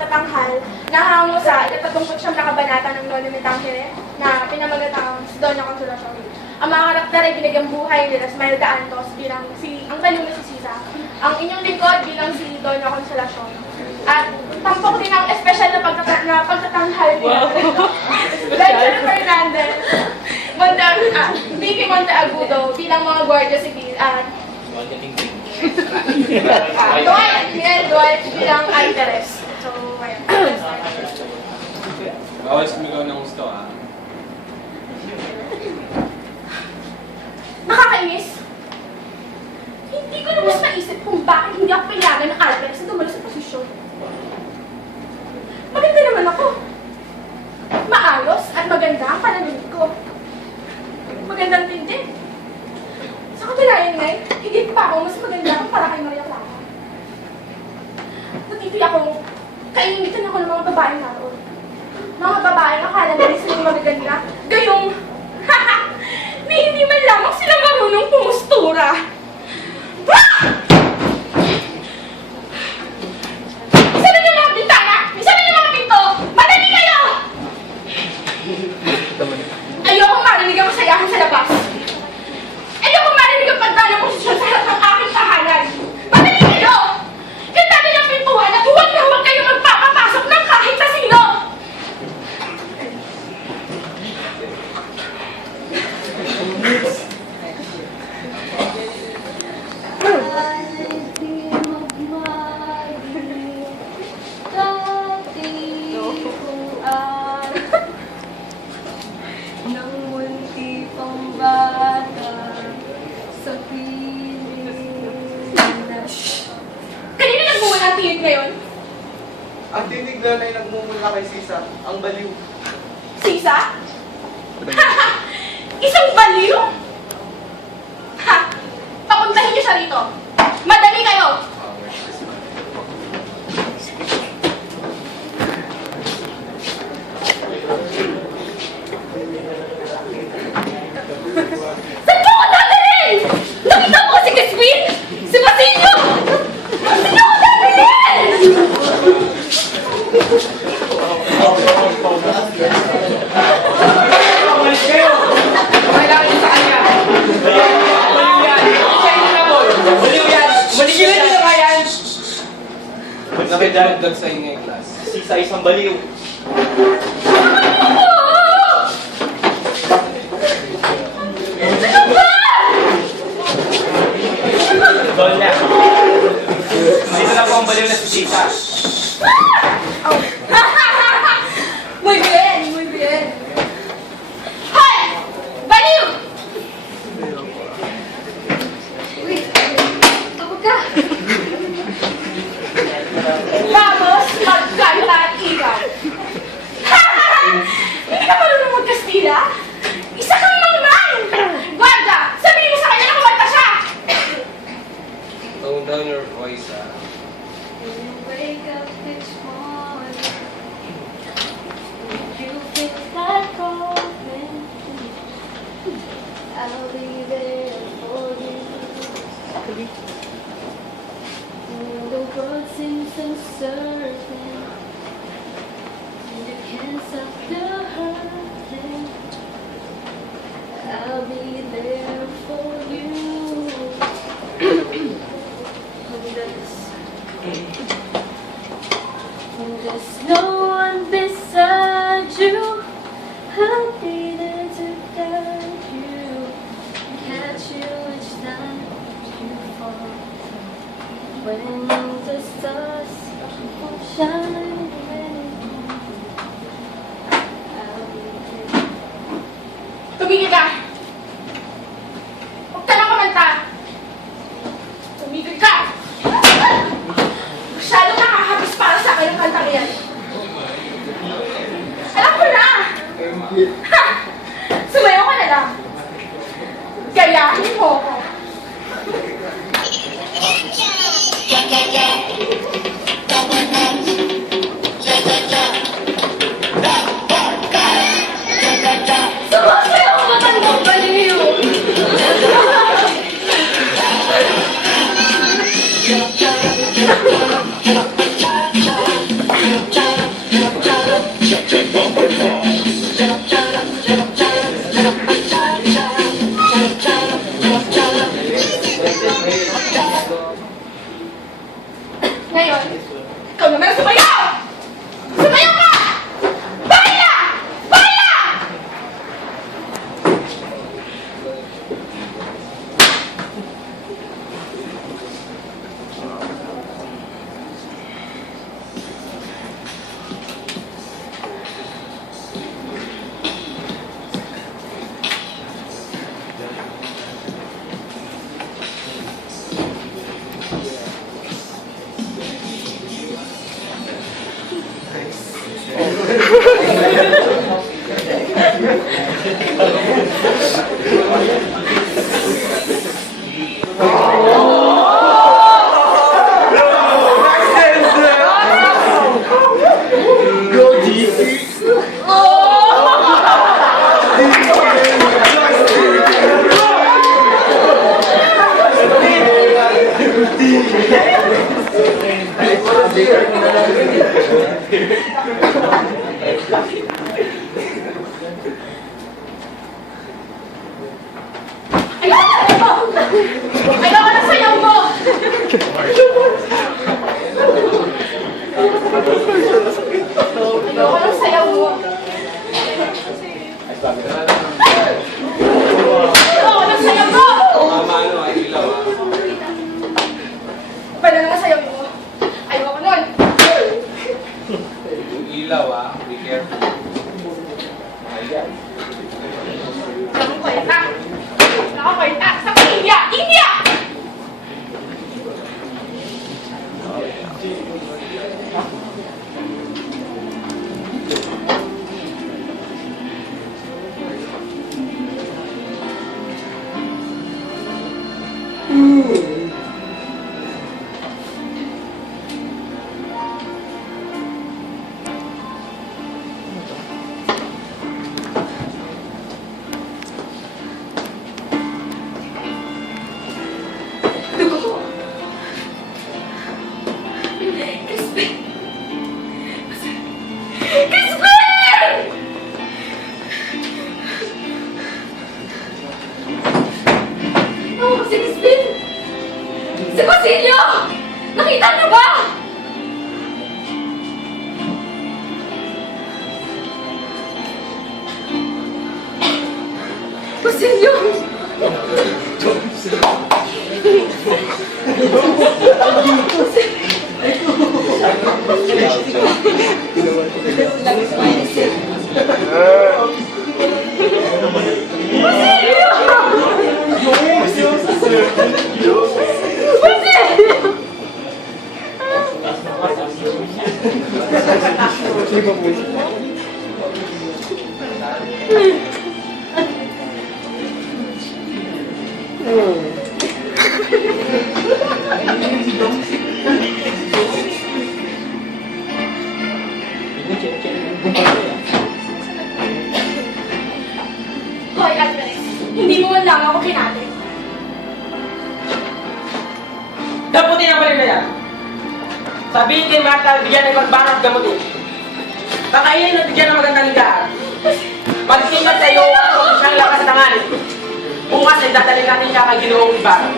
pagtatanghal na hango sa 39 na kabanata ng Monumentang Hire na pinamagatang si Doña Consolacion. Ang mga karakter ay binigyang buhay nila Esmeralda Antos bilang ang talino si Sisa, ang inyong lingkod bilang si Doña Consolacion. At tampok din ang espesyal na pagtatanghal nila. Benjamin Fernandez, Vicky Monteagudo bilang mga Guardia Civil at Dwight bilang Alvarez. So, ayan. Bawal sumigaw ng gusto, ah. Nakakainis. Hindi ko na mas naisip kung bakit hindi ako payagan ng Alvarez na dumalo sa posisyon. Maganda naman ako. Maayos at maganda ang pananamit ko. Magandang tindi. Sa katunayan ngayon, higit pa ako mas maganda ang para kay Maria Clara. Natitiyak ako, kainitan ako ng mga babae naroon. Mga babae akala nila silang magaganda. Gayong, ni hindi man lamang sila marunong pumustura. Isa na yung mga bintana! Isa na yung mga pinto! Madali kayo! Ayokong marinig ang kasayahan sa labas. Ayokong marinig ang pagdala ng posisyon sa harap ng aking tahanan. Madali kayo! Ganda nilang pintuan at huwag na huwag kayo magpapapasok ng kahit na sino! Kanina nagmumula ang tingin ngayon? Ang tinig na ay nagmumula kay Sisa, ang baliw. Sisa? Isang baliw? Ha! Papuntahin niyo siya rito. Madali kayo! Saan ko ako dadalhin? Nakita mo si Crispin? Si Basilio? Saan ko ako dadalhin? Umalis kayo! Kailangan niyo sa kanya! Baliw yan! Siya yung nabol! Baliw yan! Maligyan niyo na yan! Nakidagdag sa inyo yung class. Sisa isang baliw. Doña! Dito na po ang baliw na si Sisa. Muy bien, muy bien. Hoy! Baliw! Uy, tawag ka. Vamos, magkanta at ikaw. Hindi ka marunong mag-Kastila? Isa kang mangman! Guarda, sabihin mo sa kanya na kumanta siya! Tone down your voice, ah. When you wake up each morning, you feel like calling. I'll be there for you. When the world seems uncertain, and you can't stop the hurting, I'll be there for you. When there's no one beside you, I'll be there to guide you, catch you each time you fall. When the stars won't shine anymore, I'll be there. Tumigil ka! Huwag ka na kumanta! Tumigil ka! Masyado nakakabis para sa akin ang kantang yan. Alam ko na! Ha! Sumayaw ka na lang. Gayahin mo ako. Ayoko na sayaw mo! Ayoko na sayaw mo! Ayoko na sayaw mo! Pwede na nga sayaw mo. Ayoko nun. Yung ilaw be careful. Nakakwenta. Nakakwenta. Sa India! India! Oh, si Crispin! Si Basilio! Nakita niyo ba? Basilio! Hoy, Andres, hindi mo man lang ako kinati. Daputin ang balik na yan. Sabihin kay Martha, bigyan ng pagbanat gamutin. Kakainin at bigyan ng magandang ligaan. Magsingat sa iyo ang isang lakas ng alin. Bukas ay dadalhin natin siya kay Ginoong Ibarra.